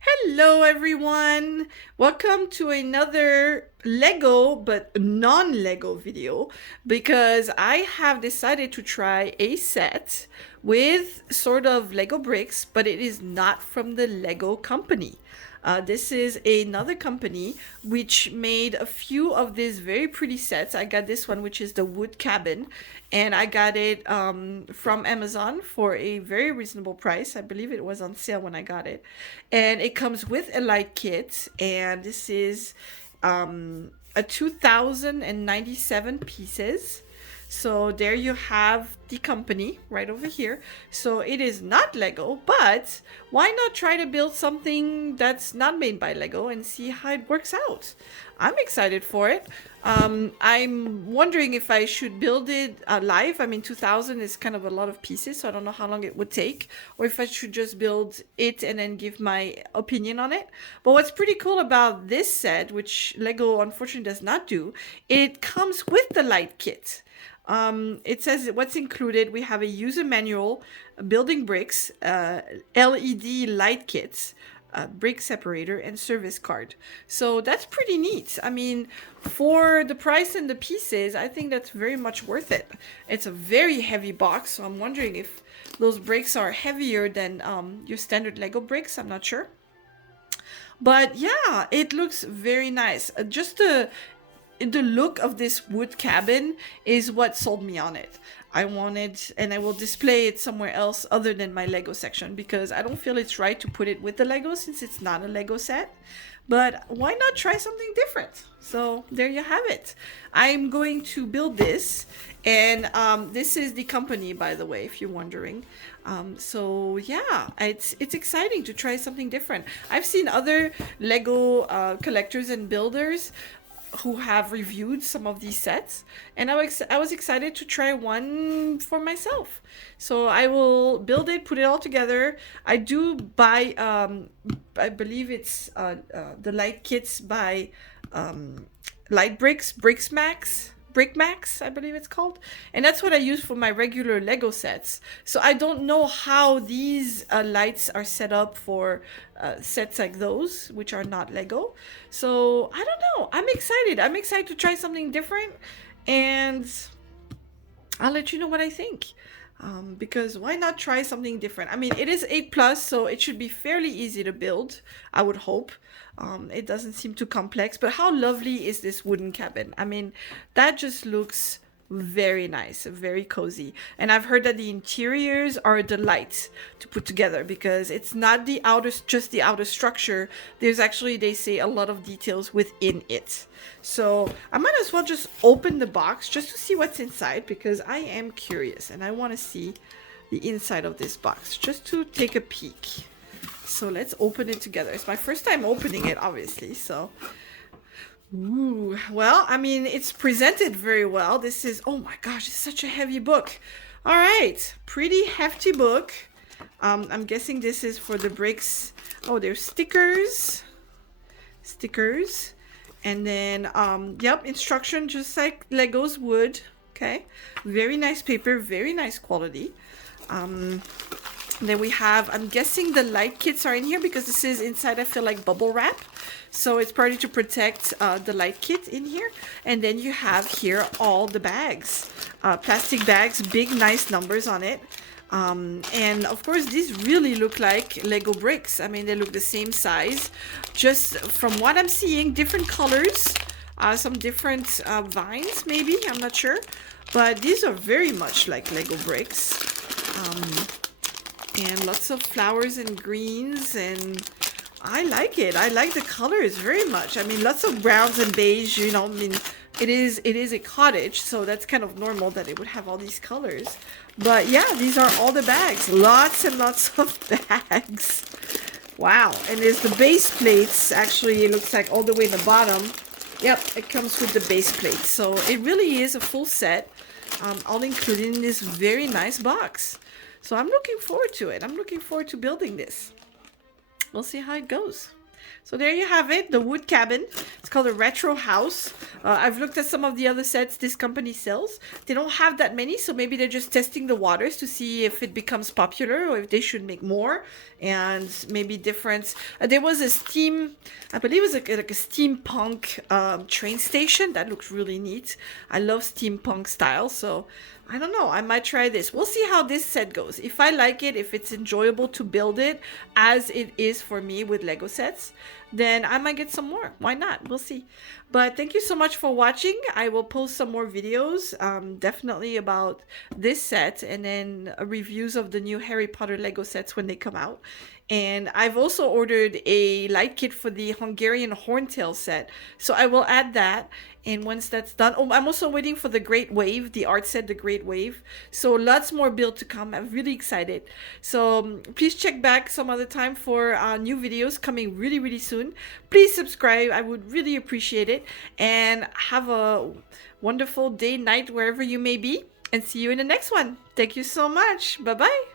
Hello, everyone. Welcome to another Lego but non Lego video because I have decided to try a set with sort of Lego bricks, but it is not from the Lego company. This is another company which made a few of these very pretty sets. I got this one, which is the wood cabin, and I got it from Amazon for a very reasonable price. I believe it was on sale when I got it, and it comes with a light kit. And this is a 2097 pieces. So there you have the company right over here. So it is not Lego, but why not try to build something that's not made by Lego and see how it works out? I'm excited for it. I'm wondering if I should build it live. I mean, 2000 is kind of a lot of pieces, so I don't know how long it would take, or if I should just build it and then give my opinion on it. But what's pretty cool about this set, which Lego unfortunately does not do, it comes with the light kit. It says what's included. We have a user manual, building bricks, LED light kits, brick separator, and service card. So that's pretty neat. I mean, for the price and the pieces, I think that's very much worth it. It's a very heavy box, so I'm wondering if those bricks are heavier than your standard Lego bricks. I'm not sure. But yeah, it looks very nice. Just the look of this wood cabin is what sold me on it. I wanted, and I will display it somewhere else other than my Lego section because I don't feel it's right to put it with the Lego since it's not a Lego set. But why not try something different? So there you have it. I'm going to build this, and this is the company, by the way, if you're wondering. So yeah, it's exciting to try something different. I've seen other Lego collectors and builders who have reviewed some of these sets, and I was excited to try one for myself. So I will build it, put it all together. I do buy I believe it's the light kits by Light Bricks, Brick Max, I believe it's called. And that's what I use for my regular Lego sets. So I don't know how these lights are set up for sets like those, which are not Lego. So I don't know. I'm excited. I'm excited to try something different. And I'll let you know what I think. Because why not try something different? I mean, it is 8 plus, so it should be fairly easy to build, I would hope. It doesn't seem too complex, but how lovely is this wooden cabin? I mean, that just looks very nice, very cozy. And I've heard that the interiors are a delight to put together because it's not just the outer structure. There's actually, they say, a lot of details within it. So I might as well just open the box just to see what's inside because I am curious and I want to see the inside of this box just to take a peek. So let's open it together. It's my first time opening it, obviously. So, ooh, well, I mean, it's presented very well. This is, oh my gosh, it's such a heavy book. All right, pretty hefty book. I'm guessing this is for the bricks. Oh, there's stickers. And then, yep, instruction just like Legos would. Okay, very nice paper, very nice quality. Then we have, I'm guessing the light kits are in here because this is inside, I feel like bubble wrap. So it's partly to protect the light kit in here. And then you have here all the bags, plastic bags, big nice numbers on it. And of course, these really look like Lego bricks. I mean, they look the same size. Just from what I'm seeing, different colors, some different vines maybe, I'm not sure. But these are very much like Lego bricks. And lots of flowers and greens, and I like it. I like the colors very much. I mean, lots of browns and beige, you know, I mean, it is a cottage, so that's kind of normal that it would have all these colors. But yeah, these are all the bags. Lots and lots of bags. Wow. And there's the base plates. Actually, it looks like all the way in the bottom. Yep, it comes with the base plate. So it really is a full set, all included in this very nice box. So I'm looking forward to it. I'm looking forward to building this. We'll see how it goes. So there you have it, the wood cabin. It's called a retro house. I've looked at some of the other sets this company sells. They don't have that many, so maybe they're just testing the waters to see if it becomes popular or if they should make more, and maybe different. There was a I believe it was like a steampunk train station that looks really neat. I love steampunk style, so I don't know. I might try this. We'll see how this set goes. If I like it, if it's enjoyable to build it, as it is for me with Lego sets, then I might get some more. Why not? We'll see. But thank you so much for watching. I will post some more videos, definitely about this set, and then reviews of the new Harry Potter Lego sets when they come out. And I've also ordered a light kit for the Hungarian Horntail set, so I will add that. And once that's done, oh, I'm also waiting for the Great Wave, the art set, the Great Wave. So lots more build to come. I'm really excited. So please check back some other time for new videos coming really, really soon. Please subscribe. I would really appreciate it. And have a wonderful day, night, wherever you may be. And see you in the next one. Thank you so much. Bye-bye.